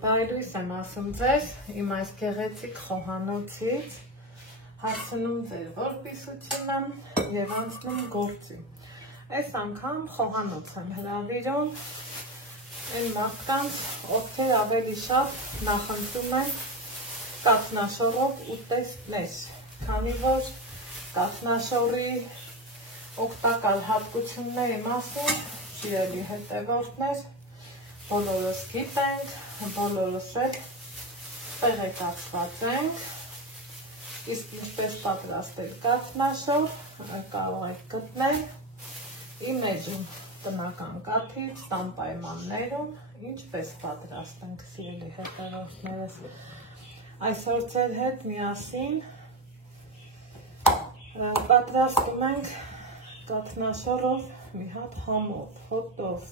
Բայլույս եմ ասում ձեզ, իմ այս գեղեցիկ խոհանոցից հասնում ձեր որպիսությունը և անցնում գործի։ Այս անգամ խոհանոց եմ հրավիրում այն մարդկանց, ովքեր ավելի շատ նախընտրում են կաթնաշոռով ուտեստներ, քանի որ կաթնաշոռի օգտակար հատկությունների մասին սիրելի հետևորդներ բոլորս գիտենք, բոլորս էլ տեղեկացված ենք, իսկ ինչպես պատրաստել կաթնաշոռ կարող եք գտնել իմ էջում տնական կաթից, տան պայմաններում, ինչպես պատրաստենք սիրելի հետևորդներս։ Այսօր ձեր հետ միասին պատրաստում ենք կաթնաշոռով մի հատ համով, հոտով,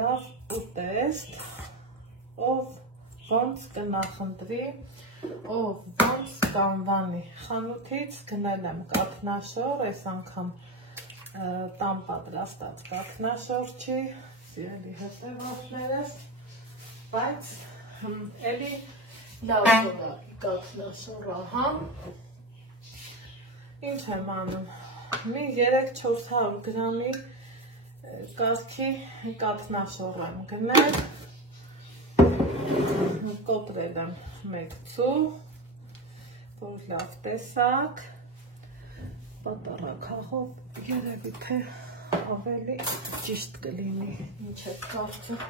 լավ ուտեստ, ով ոնց կնախընտրի, ով ոնց կանվանի։ Խանութից գնել եմ կաթնաշոռ, այս անգամ տան պատրաստած կաթնաշոռ չի, սիրելի հետևորդներս, բայց էլի լավ կաթնաշոռ ահա։ Ինչ եմ անում, մի 3-400 գրամի կարգի կաթնաշոռ եմ գնել, կոտրել եմ մեկ ծու, որ լավ տեսակ, պատառաքաղով երևի թե ավելի ճիշտ կլինի, ինչ եք կարծում։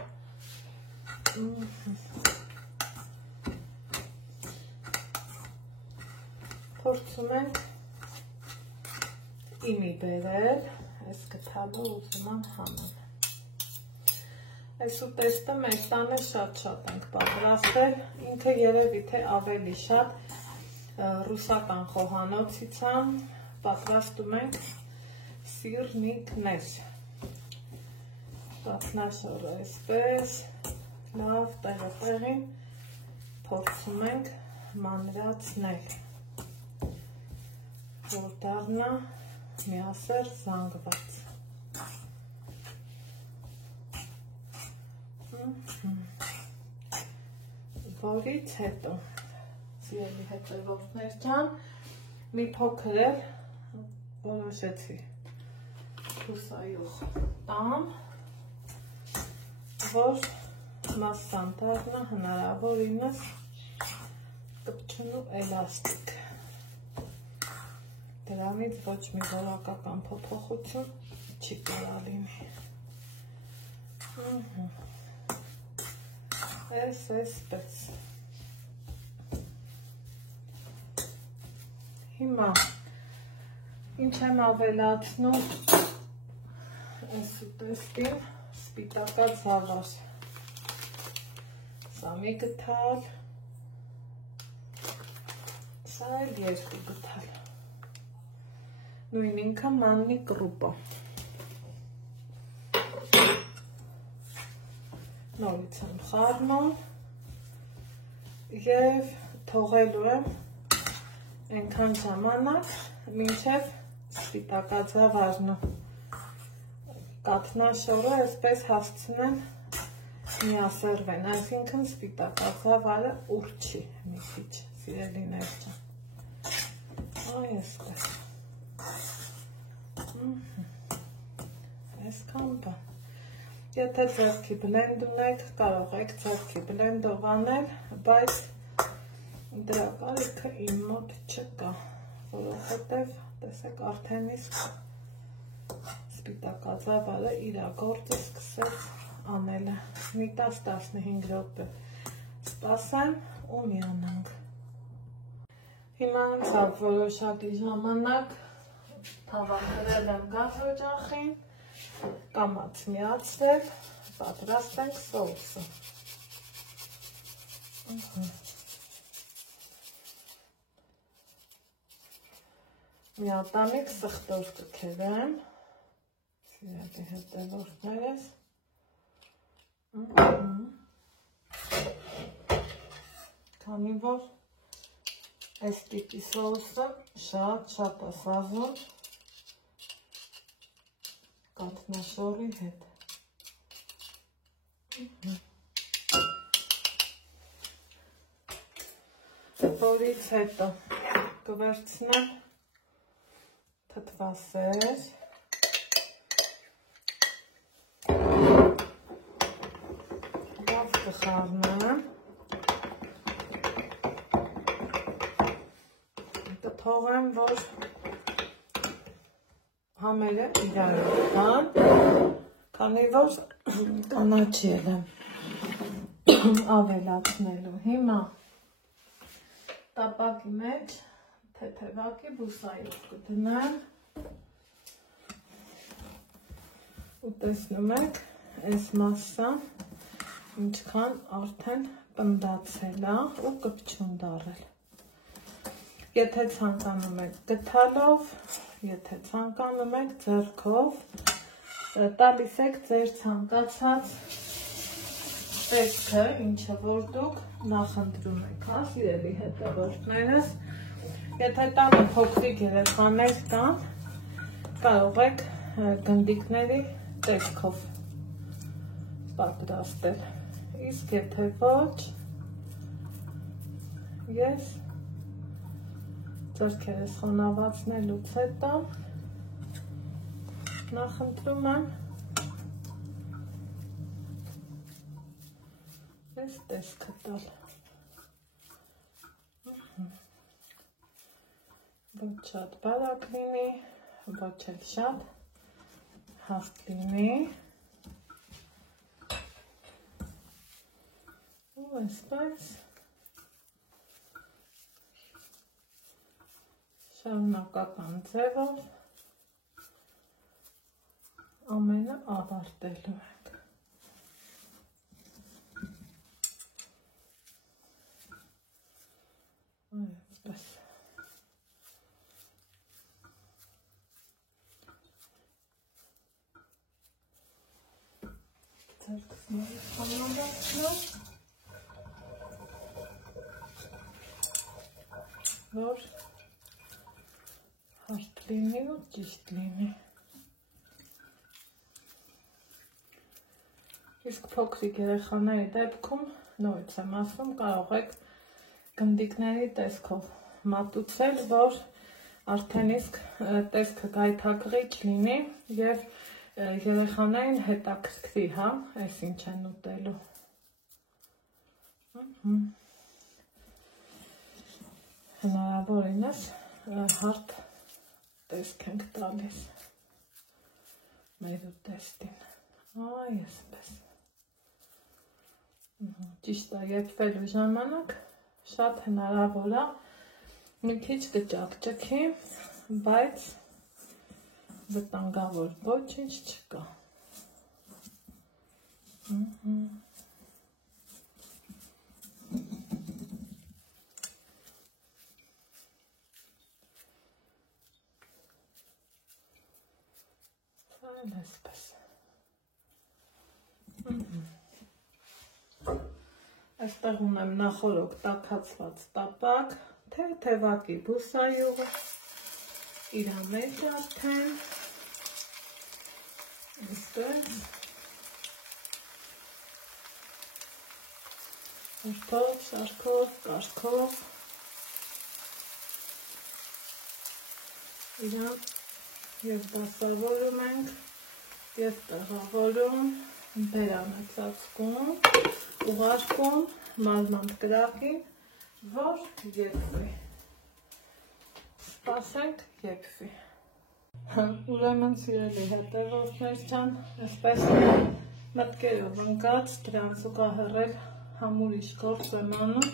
Փորձում ենք իմի բերել, այս գթալը ուզում եմ հանել։ Այս ուտեստը մեր տանը շատ-շատ ենք պատրաստել, ինքը երևի թե ավելի շատ ռուսական խոհանոցից եմ, պատրաստում ենք սիրնիկներ։ Կաթնաշոռը այսպես, լավ տեղին փորձում ենք մանրացնել, որ դառնա միասեռ զանգված։ Որից հետո, սիրելի հետևորդներ ջան, մի փոքր էլ որոշեցի հուսայող տամ, որ մասսան դառնա հնարավորինս կպչուն ու էլաստիկ։ Դրանից ոչ մի որակական փոփոխություն չի կարա լինի։ Այսպես։ Հիմա ինչ եմ ավելացնում այս ուտեստին, սպիտակած զավար, սա մի գթալ, սա էլ 2 գթալ, նույն ինքը մաննի կրուպը, նորից եմ խառնում և թողելու եմ այնքան ժամանակ, մինչև սպիտակաձավարն ու կաթնաշոռը այսպես հասցնեն միասեռվեն, այսինքն սպիտակաձավարը ուռչի մի քիչ, սիրելիներ ջան։ Այսպես։ Այսքան բան։ Եթե ձեռքի բլենդ ունեք, կարող եք ձեռքի բլենդով անել, բայց դրա կարիքը իմ մոտ չկա, որովհետև տեսեք արդեն իսկ սպիտակաձավարը իր գործը սկսեց անելը։ Մի 10-15 րոպե սպասեմ ու միանանք։ Հիմա անցավ որոշակի ժամանակ, թավախրել եմ գազօջախին, կամաց միացրել, պատրաստենք սոուսը։ Միատանիք սխտոր կքերեմ, սիրելի հետևորդներս, քանի որ այս տիպի սոուսը շատ է սազում կաթնաշոռի հետ։ որից հետո կվերցնեմ թթվասեր, լավ կխառնեմ, կթողեմ, որ համերը իրար գան, քանի որ կանաչել եմ ավելացնելու։ Հիմա տապակի մեջ թեթևակի բուսայով կդնեմ ու տեսնում եք այս մասը ինչքան արդեն պնդացել է ու կպչուն դարել։ Եթե ցանկանում եք գդալով, եթե ցանկանում եք ձեռքով, տալիս եք ձեր ցանկացած տեսքը, ինչը որ դուք նախընտրում եք, սիրելի հետևորդներս, եթե տանը փոքրիկ երեխաներ կան, կարող եք գնդիկների տեսքով պատրաստել, իսկ եթե ոչ, ես ձեռքերս խոնավացնելուց հետո նախընտրում եմ այս տեսքը տալ, ոչ շատ բարակ լինի, ոչ էլ շատ հաստ լինի ու այսպես շարունակական ձևով ամենը ավարտելու ենք։ Այսպես։ Ձեռքս նորից խոնավացնում, որ հարթ լինի ու ճիշտ լինի։ Իսկ փոքրիկ երեխաների դեպքում, նորից եմ ասում, կարող եք գնդիկների տեսքով մատուցել, որ արդեն իսկ տեսքը գայթակղիչ լինի և երեխաներին հետաքրքրի, հա, այս ինչ են ուտելու։ Հնարավորինս հարթ տեսք ենք տալիս մեր ուտեստին, այսպես։ Ճիշտ է, եփվելու ժամանակ շատ հնարավոր է մի քիչ կճաքճքի, բայց վտանգավոր ոչինչ չկա։ Այսպես։ Այստեղ ունեմ նախորոք տաքացված տապակ, թեթևակի բուսայուղը, իր մեջ արդեն, այսպես, շարքով, կարգով, իրան և դասավորում ենք, և տեղավորում, բերանը ծածկում, ուղարկում մարմանդ կրակին, որ եփվի։ Սպասենք եփվի։ Ուրեմն սիրելի հետևորդներ ջան, այսպես մտքերով ընկած դրանց ուղղահեռել համուրիշ գործ եմ անում,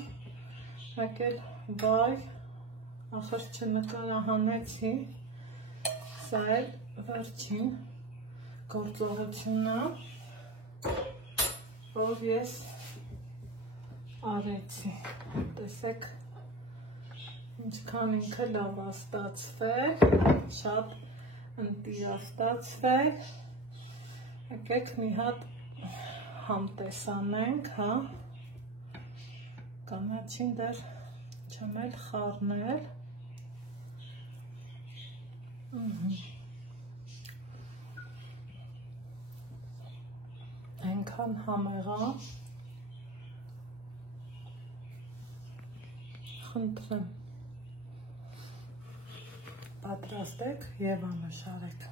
եկել վայ, ախր չնկարահանեցի, սա էլ վերջին գործողությունը, որ ես արեցի, տեսեք ինչքան ինքը լավ է ստացվել, շատ ընտիրաստացվել, եկեք մի հատ համտեսանենք, հա, կանաչին դեռ չեմ էլ խառնել, այնքան համեղա, խնդրեմ, պատրաստեք և անուշ արեք։